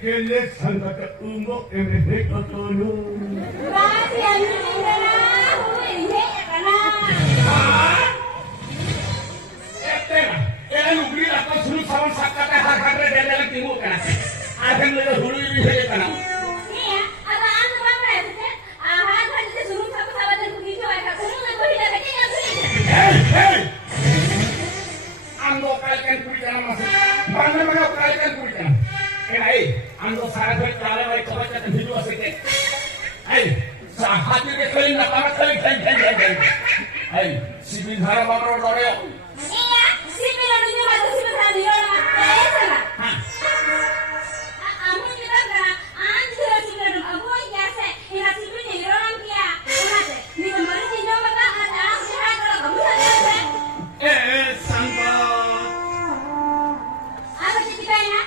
que le salga que humo en efecto todo. Ando sahaja kala baik kaca dan hidup asyik. Sahaja ke kali nak amat kali kan. Si bidhara baru loreo. Iya, si bidhara baru si bidhara dia orang apa? Amu kita kan anjir si bidhara abu ya se. Ina si bidhara orang kia. Kenapa? Ni kemarin ni nama tak ada si bidhara kamu saja. Sangka. Apa sih kita ya?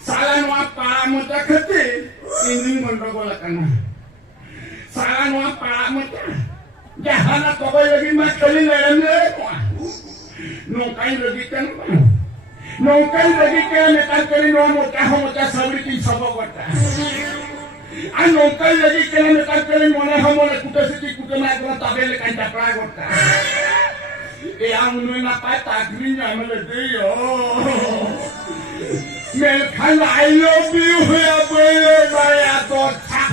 Salah apa muda gede ini menrogolakan. Salah apa muda jahanam kau lagi makalin layar nongkain lagi kan nongkain lagi kan metal kali muda sabri tin sabogota nongkain lagi kan metal kali hamole kuda siti kuda naik tabel kan japragota yang nuna patah grinya meledio Melkan I love you ya boyo saya totak.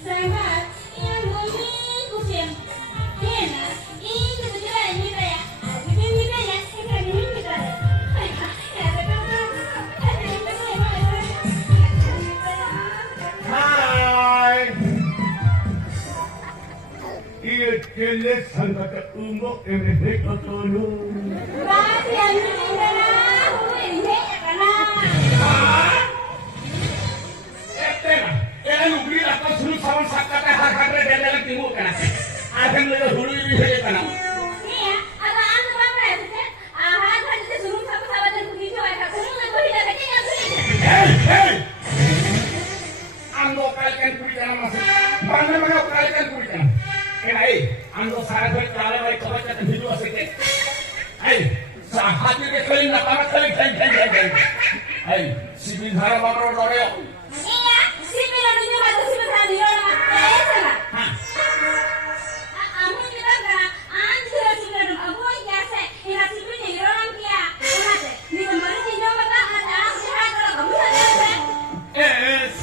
Sangat yang ini kucing. Hena, ini betul ini ya. Ini ya, ini kita. Hai. Iya kele salga ke humo en efecto todo. Ando sahaja kala baik kaca dan hidup asyik. Sahaja ke kali nak amat kali kan. Si bidhara baru loreo. Iya, si bidhara baru si bidhara dia orang apa? Amu kita kan anjir si bidhara abu ya se. Ina si bidhara orang kia. Kenapa? Ni kemarin ni nama tak ada si bidhara kamu saja.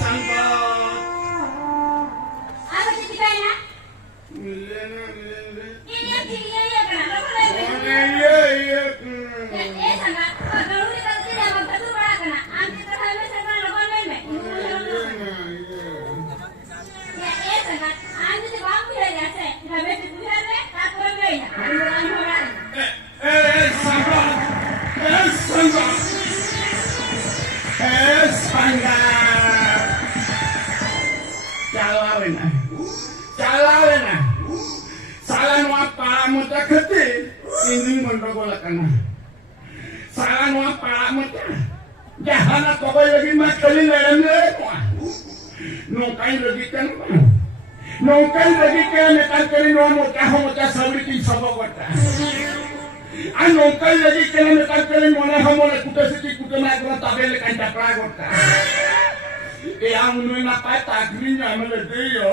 Sangka. Apa sih kita ya? Iya kenapa? Iya. Sangat. Kalau kita tidak betul berapa? Anti terhadap sekarang lakukan apa? Ya sangat. Anti sebab dia ya se. Habis itu dia tak boleh. Sangka. Calawena. Salah apa muda gede ini menrogolakan. Salah apa muda jahanam kau lagi makalin layar nongkain lagi kan nongkain lagi kan metal kali muda sabri tin sabogota nongkain lagi kan metal kali hamole kuda siti kuda naik tabel kan japragota yang nuna patah grinya meledio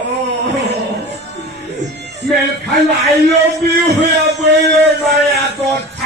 Melkan I love you ya boyo saya totak.